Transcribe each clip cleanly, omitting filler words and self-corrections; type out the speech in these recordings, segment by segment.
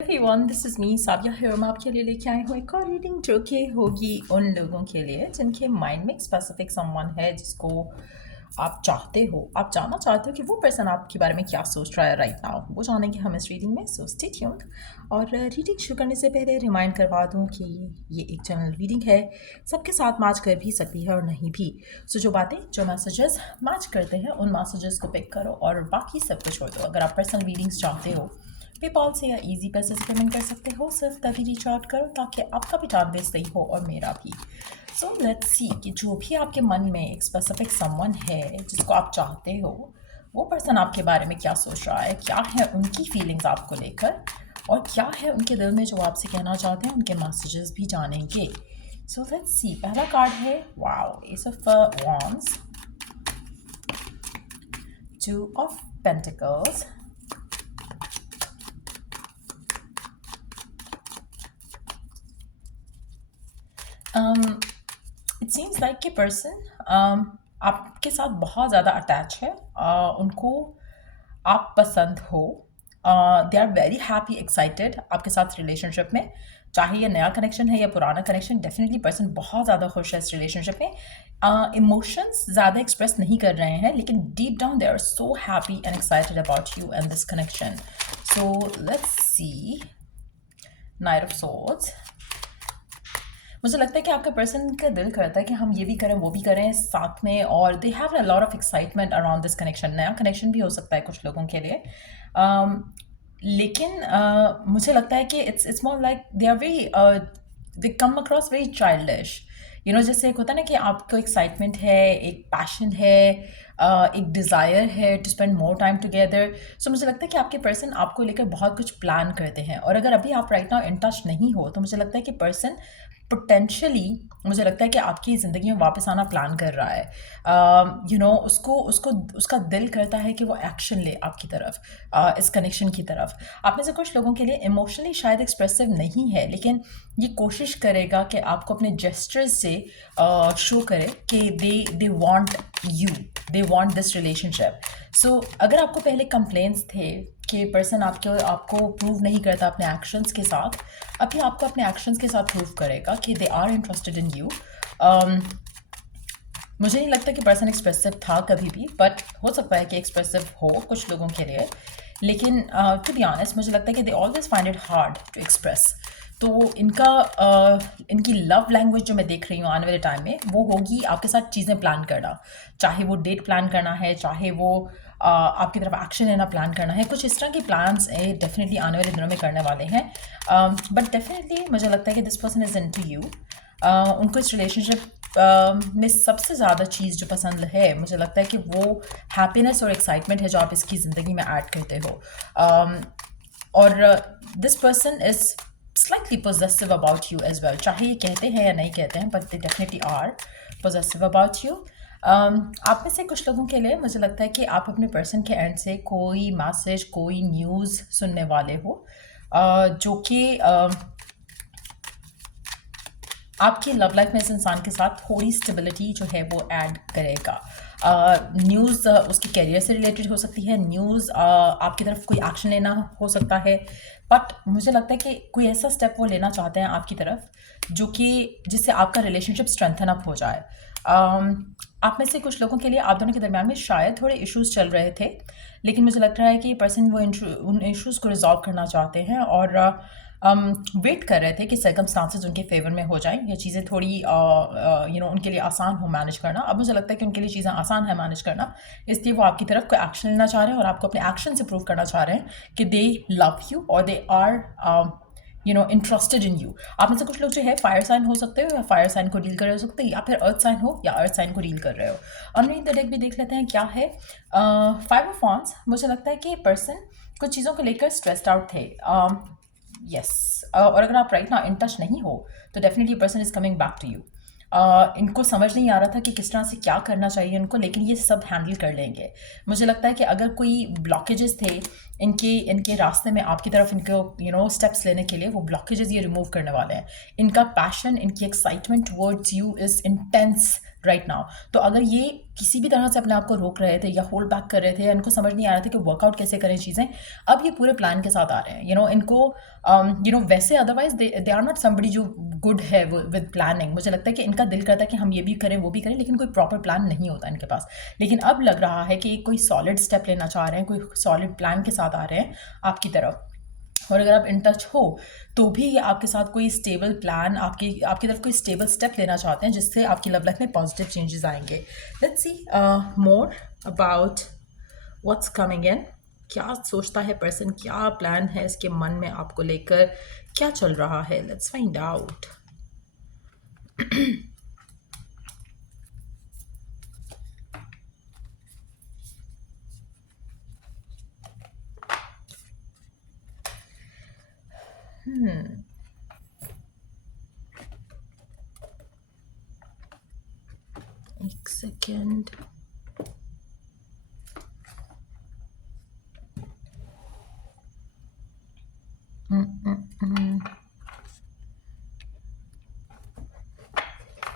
Everyone, this is me साबिया है और मैं आपके लिए लेके आई हूँ एक और रीडिंग जो कि होगी उन लोगों के लिए जिनके माइंड में एक स्पेसिफिक समवन है जिसको आप चाहते हो, आप जानना चाहते हो कि वो पर्सन आपके बारे में क्या सोच रहा है राइट नाउ। वो जानेंगे हम इस रीडिंग में, सो स्टे ट्यून्ड। और रीडिंग शुरू करने से पहले रिमाइंड करवा दूँ कि ये एक जनरल रीडिंग है, सबके साथ मैच कर भी सकती है और नहीं भी। सो जो बातें, जो मैसेजेस मैच करते हैं उन मैसेजेस को पिक करो और बाकी सब कुछ छोड़ दो। अगर आप पर्सनल रीडिंग्स चाहते हो पेपाल से या इजी पैसे से पेमेंट कर सकते हो, सिर्फ तभी रिच आउट करो ताकि आपका भी टाइम वेस्ट नहीं हो और मेरा भी। सो लेट्स सी कि जो भी आपके मन में एक स्पेसिफिक समवन है जिसको आप चाहते हो, वो पर्सन आपके बारे में क्या सोच रहा है, क्या है उनकी फीलिंग्स आपको लेकर और क्या है उनके दिल में जो आपसे कहना चाहते हैं, उनके मैसेजेस भी जानेंगे। सो लेट्स सी, पहला कार्ड है wow, S of wands, two of pentacles, it seems like कि पर्सन आपके साथ बहुत ज़्यादा अटैच है, उनको आप पसंद हो, they are very happy excited आपके साथ रिलेशनशिप में। चाहे ये नया कनेक्शन है या पुराना कनेक्शन, डेफिनेटली पर्सन बहुत ज़्यादा खुश है इस रिलेशनशिप में। इमोशंस ज़्यादा एक्सप्रेस नहीं कर रहे हैं लेकिन deep down they are so happy and excited about you and this connection. So let's see, knight of swords. मुझे लगता है कि आपका पर्सन का दिल करता है कि हम ये भी करें वो भी करें साथ में, और they have a lot of excitement around this connection. नया कनेक्शन भी हो सकता है कुछ लोगों के लिए, लेकिन मुझे लगता है कि it's more like they are very, they come across very childish. You know, जैसे एक होता है ना कि आपको एक्साइटमेंट है, एक पैशन है, एक डिज़ायर है to spend more time together. So मुझे लगता है कि आपके पर्सन आपको लेकर बहुत कुछ प्लान करते हैं, और अगर अभी आप राइट नाउ इन टच नहीं हो तो मुझे लगता है कि पर्सन पोटेंशियली, मुझे लगता है कि आपकी ज़िंदगी में वापस आना प्लान कर रहा है। यू नो, उसको उसको उसका दिल करता है कि वो एक्शन ले आपकी तरफ, इस कनेक्शन की तरफ। आप में से कुछ लोगों के लिए इमोशनली शायद एक्सप्रेसिव नहीं है, लेकिन ये कोशिश करेगा कि आपको अपने जेस्चर्स से शो करे कि they want you, they want this relationship. So अगर आपको पहले कंप्लेंट्स थे कि पर्सन आपको प्रूव नहीं करता अपने एक्शंस के साथ, अभी आपको अपने एक्शंस के साथ प्रूव करेगा कि they are interested in you. मुझे नहीं लगता कि पर्सन एक्सप्रेसिव था कभी भी, बट हो सकता है कि एक्सप्रेसिव हो कुछ लोगों के लिए, लेकिन टू बी ऑनेस्ट मुझे लगता है कि they always find it hard to express. तो इनकी लव लैंग्वेज जो मैं देख रही हूँ आने वाले टाइम में, वो होगी आपके साथ चीज़ें प्लान करना। चाहे वो डेट प्लान करना है, चाहे वो आपकी तरफ एक्शन लेना प्लान करना है, कुछ इस तरह के प्लान्स डेफिनेटली आने वाले दिनों में करने वाले हैं। बट डेफिनेटली मुझे लगता है कि this person is into you. उनको इस रिलेशनशिप में सबसे ज़्यादा चीज़ जो पसंद है, मुझे लगता है कि वो हैप्पीनेस और एक्साइटमेंट है जो आप इसकी ज़िंदगी में ऐड करते हो। और this person is slightly possessive about you as well, चाहे ये कहते हैं या नहीं कहते हैं, but they definitely are possessive about you. आप में से कुछ लोगों के लिए मुझे लगता है कि आप अपने पर्सन के एंड से कोई मैसेज, कोई न्यूज़ सुनने वाले हो, जो कि आपकी लव लाइफ में इस इंसान के साथ थोड़ी स्टेबिलिटी जो है वो ऐड करेगा। न्यूज़ उसके करियर से रिलेटेड हो सकती है, न्यूज़ आपकी तरफ कोई एक्शन लेना हो सकता है, बट मुझे लगता है कि कोई ऐसा स्टेप वो लेना चाहते हैं आपकी तरफ जो कि जिससे आपका रिलेशनशिप स्ट्रेंथन अप हो जाए। आप में से कुछ लोगों के लिए आप दोनों के दरमियान में शायद थोड़े इश्यूज चल रहे थे, लेकिन मुझे लगता है कि पर्सन वो उन इश्यूज़ को रिजॉल्व करना चाहते हैं और वेट कर रहे थे कि सर्कमस्टांसेस उनके फेवर में हो जाएं, ये चीज़ें थोड़ी यू नो उनके लिए आसान हो मैनेज करना। अब मुझे लगता है कि उनके लिए चीज़ें आसान है मैनेज करना, इसलिए वो आपकी तरफ कोई एक्शन लेना चाह रहे हैं और आपको अपने एक्शन से प्रूव करना चाह रहे हैं कि दे लव यू और they are you know interested in you. आप में से कुछ लोग जो है फायर साइन हो सकते हो, या फायर साइन को डील कर रहे हो सकते हैं, या फिर अर्थ साइन हो या अर्थ साइन को डील कर रहे हो। अंडरनीथ द डेक भी देख लेते हैं क्या है। फाइव ऑफ वॉन्ड्स, मुझे लगता है कि पर्सन कुछ चीज़ों को लेकर स्ट्रेस्ड आउट थे। यस, और अगर आप राइट नाउ इन टच नहीं हो तो definitely person is coming back to you. इनको समझ नहीं आ रहा था कि किस तरह से क्या करना चाहिए उनको, लेकिन ये सब हैंडल कर लेंगे। मुझे लगता है कि अगर कोई ब्लॉकेजेस थे इनके इनके रास्ते में आपकी तरफ इनको स्टेप्स लेने के लिए वो ब्लॉकेजेस ये रिमूव करने वाले हैं। इनका पैशन, इनकी excitement towards you is intense right now. तो अगर ये किसी भी तरह से अपने आप को रोक रहे थे या होल्ड बैक कर रहे थे या इनको समझ नहीं आ रहा था कि वर्कआउट कैसे करें चीज़ें, अब ये पूरे प्लान के साथ आ रहे हैं। इनको वैसे otherwise they are not somebody जो गुड है विद प्लानिंग। मुझे लगता है कि इनका दिल करता है कि हम ये भी करें वो भी करें, लेकिन कोई प्रॉपर प्लान नहीं होता इनके पास। लेकिन अब लग रहा है कि कोई सॉलिड स्टेप लेना चाह रहे हैं, कोई सॉलिड प्लान के साथ आ रहे हैं आपकी तरफ। और अगर आप इन टच हो तो भी ये आपके साथ कोई स्टेबल प्लान, आपकी आपकी तरफ कोई स्टेबल स्टेप लेना चाहते हैं जिससे आपकी लव लाइफ में पॉजिटिव चेंजेस आएंगे। Let's see more about what's coming in. क्या सोचता है पर्सन, क्या प्लान है इसके मन में आपको लेकर, क्या चल रहा है, लेट्स फाइंड आउट। एक second.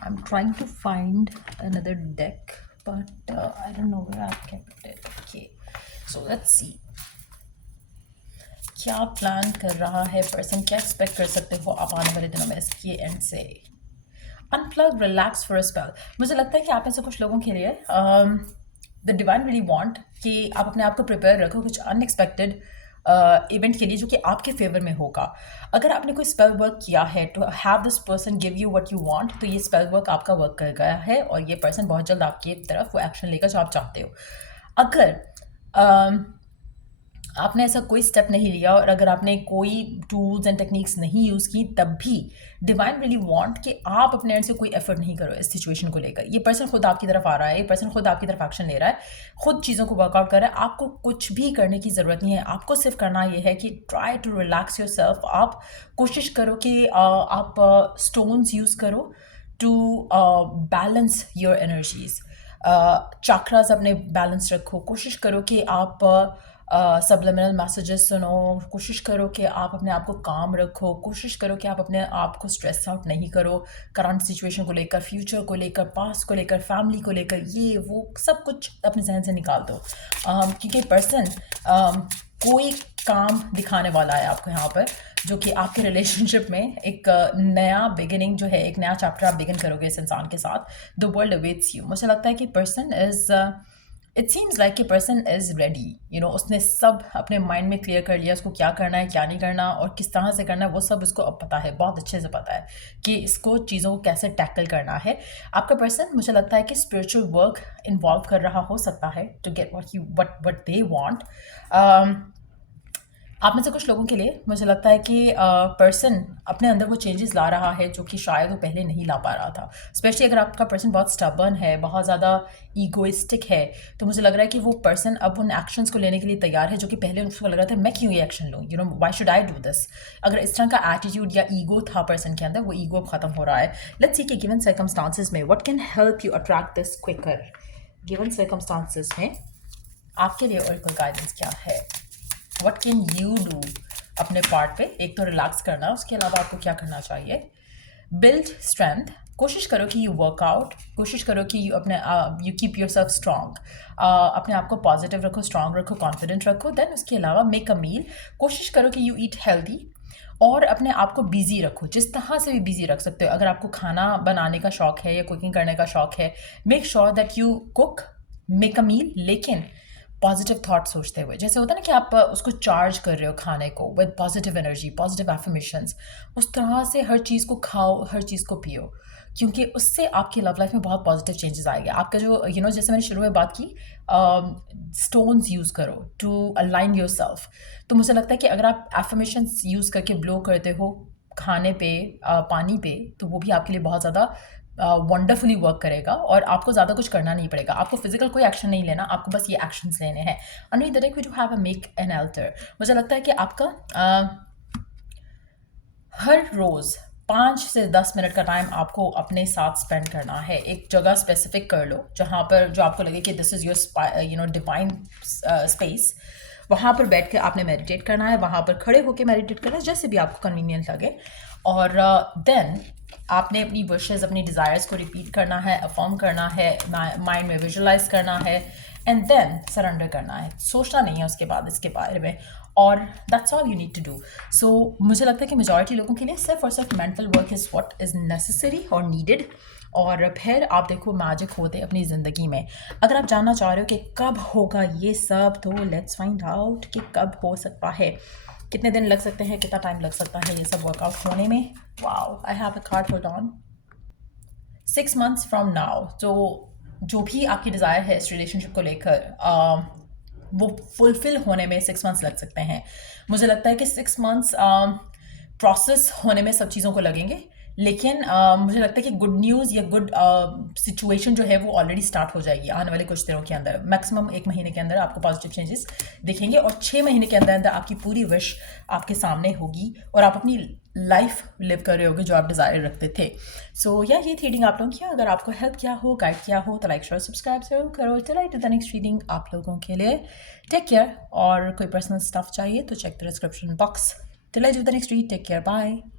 I'm trying to find another deck, but I don't know where I've kept it. Okay, so let's see. क्या प्लान कर रहा है पर्सन, क्या एक्सपेक्ट कर सकते हो आप आने वाले दिनों में इसके एंड से। Unplug, relax for a spell. मुझे लगता है कि आप में से कुछ लोगों के लिए द डिवाइन रियली वांट कि आप अपने आप को प्रिपेयर रखो कुछ अनएक्सपेक्टेड इवेंट के लिए जो कि आपके फेवर में होगा। अगर आपने कोई स्पेल वर्क किया है to have this person give you what you want, तो ये स्पेल वर्क आपका वर्क कर गया है और ये पर्सन बहुत जल्द आपकी तरफ वो एक्शन लेगा जो आप चाहते हो। अगर आपने ऐसा कोई स्टेप नहीं लिया और अगर आपने कोई टूल्स एंड टेक्निक्स नहीं यूज़ की, तब भी डिवाइन रियली वांट कि आप अपने एंड से कोई एफर्ट नहीं करो इस सिचुएशन को लेकर। ये पर्सन खुद आपकी तरफ आ रहा है, ये पर्सन खुद आपकी तरफ एक्शन ले रहा है, खुद चीज़ों को वर्कआउट कर रहा है। आपको कुछ भी करने की ज़रूरत नहीं है, आपको सिर्फ करना ये है कि try to relax yourself. आप कोशिश करो कि आप स्टोन्स यूज़ करो to balance your energies. Chakras अपने बैलेंस रखो, कोशिश करो कि आप सबलिमिनल मैसेजेस सुनो, कोशिश करो कि आप अपने आप को काम रखो, कोशिश करो कि आप अपने आप को स्ट्रेस आउट नहीं करो करंट सिचुएशन को लेकर, फ्यूचर को लेकर, पास्ट को लेकर, फैमिली को लेकर, ये वो सब कुछ अपने जहन से निकाल दो। क्योंकि पर्सन कोई काम दिखाने वाला है आपको यहाँ पर जो कि आपके रिलेशनशिप में एक नया बिगिनिंग जो है, एक नया चैप्टर आप बिगिन करोगे इस इंसान के साथ। The world awaits you. मुझे लगता है कि person is it seems like कि पर्सन इज़ रेडी। उसने सब अपने माइंड में क्लियर कर लिया, उसको क्या करना है, क्या नहीं करना और किस तरह से करना है, वो सब उसको अब पता है, बहुत अच्छे से पता है कि इसको चीज़ों को कैसे टैकल करना है। आपका पर्सन मुझे लगता है कि स्पिरिचुअल वर्क इन्वॉल्व कर रहा हो सकता है to get what they want. आप में से कुछ लोगों के लिए मुझे लगता है कि पर्सन अपने अंदर वो चेंजेस ला रहा है जो कि शायद वो पहले नहीं ला पा रहा था। स्पेशली अगर आपका पर्सन बहुत स्टबर्न है, बहुत ज़्यादा ईगोइस्टिक है, तो मुझे लग रहा है कि वो पर्सन अब उन एक्शंस को लेने के लिए तैयार है जो कि पहले उसको लग रहा था मैं क्यों ये एक्शन लूँ, why should I do this. अगर इस तरह का एटीट्यूड या ईगो था पर्सन के अंदर, वो ईगो ख़त्म हो रहा है। लेट्स सी कि गिवन सर्कमस्टांसिस में what can help you attract this quicker. Given circumstances में आपके लिए और कोई गाइडेंस क्या है, व्हाट कैन यू डू अपने पार्ट पे। एक तो रिलैक्स करना, उसके अलावा आपको क्या करना चाहिए। बिल्ड स्ट्रेंथ, कोशिश करो कि यू वर्कआउट, कोशिश करो कि you keep your self strong, अपने आप को पॉजिटिव रखो, स्ट्रॉन्ग रखो, कॉन्फिडेंट रखो। देन उसके अलावा मेक अ मील, कोशिश करो कि यू ईट हेल्दी और अपने आप को बिजी रखो, जिस तरह से भी बिजी रख सकते हो। अगर आपको खाना बनाने का शौक है या कुकिंग करने का शौक है, make sure that you cook, make a meal, लेकिन पॉजिटिव थॉट सोचते हुए। जैसे होता है ना कि आप उसको चार्ज कर रहे हो खाने को with positive energy, positive affirmations, उस तरह से हर चीज़ को खाओ, हर चीज़ को पियो, क्योंकि उससे आपकी लव लाइफ में बहुत पॉजिटिव चेंजेस आएंगे। आपका जो जैसे मैंने शुरू में बात की, स्टोन्स यूज़ करो टू अलाइन योर सेल्फ। तो मुझे लगता है कि अगर आप एफर्मेशंस यूज़ करके ब्लो करते हो खाने पे, पानी पे, तो वो भी आपके लिए बहुत ज़्यादा वंडरफुली वर्क करेगा और आपको ज़्यादा कुछ करना नहीं पड़ेगा। आपको फिजिकल कोई एक्शन नहीं लेना, आपको बस ये एक्शंस लेने हैं। Another day to have a make an alter. मुझे लगता है कि आपका हर रोज़ 5 से 10 मिनट का टाइम आपको अपने साथ स्पेंड करना है। एक जगह स्पेसिफिक कर लो जहाँ पर जो आपको लगे कि this is your divine space. वहाँ पर बैठ के आपने मेडिटेट करना है, वहाँ पर खड़े होकर मेडिटेट करना है, जैसे भी आपको कन्वीनियंट लगे। और देन आपने अपनी विशेस, अपनी डिज़ायर्स को रिपीट करना है, अफर्म करना है, माइंड में विजुअलाइज करना है, एंड देन सरेंडर करना है। सोचना नहीं है उसके बाद इसके बारे में, और that's all you need to do. So मुझे लगता है कि मेजॉरिटी लोगों के लिए सिर्फ और सिर्फ mental work is what is necessary और नीडेड, और फिर आप देखो मैजिक होते अपनी ज़िंदगी में। अगर आप जानना चाह रहे हो कि कब होगा ये सब, तो लेट्स फाइंड आउट कि कब हो सकता है, कितने दिन लग सकते हैं, कितना टाइम लग सकता है ये सब वर्कआउट होने में। Wow, I have a card, hold on. 6 months from now, तो जो भी आपकी डिज़ायर है इस रिलेशनशिप को लेकर, वो फुलफिल होने में 6 months लग सकते हैं। मुझे लगता है कि 6 months प्रोसेस होने में सब चीज़ों को लगेंगे, लेकिन मुझे लगता है कि गुड न्यूज़ या गुड सिचुएशन जो है वो ऑलरेडी स्टार्ट हो जाएगी आने वाले कुछ दिनों के अंदर। मैक्सिमम 1 महीने के अंदर आपको पॉजिटिव चेंजेस दिखेंगे, और 6 महीने के अंदर अंदर आपकी पूरी विश आपके सामने होगी, और आप अपनी लाइफ लिव कर रहे होगे जो आप डिज़ायर रखते थे। सो या ये थी रीडिंग आप लोगों की। अगर आपको हेल्प किया हो, गाइड किया हो, तो लाइक शेयर सब्सक्राइब जरूर करो। चलो टू द नेक्स्ट रीडिंग आप लोगों के लिए। टेक केयर, और कोई पर्सनल स्टफ चाहिए तो check the description box. Till I do the next read, take care, bye.